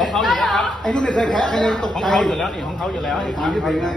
ของเขาอยู่แล้วครับไอ้นุ่นไม่เคยแพ้ใครเลยตกของใจเขาอยู่แล้วนี่ของเขาอยู่แล้วนี่ถามที่ไปไง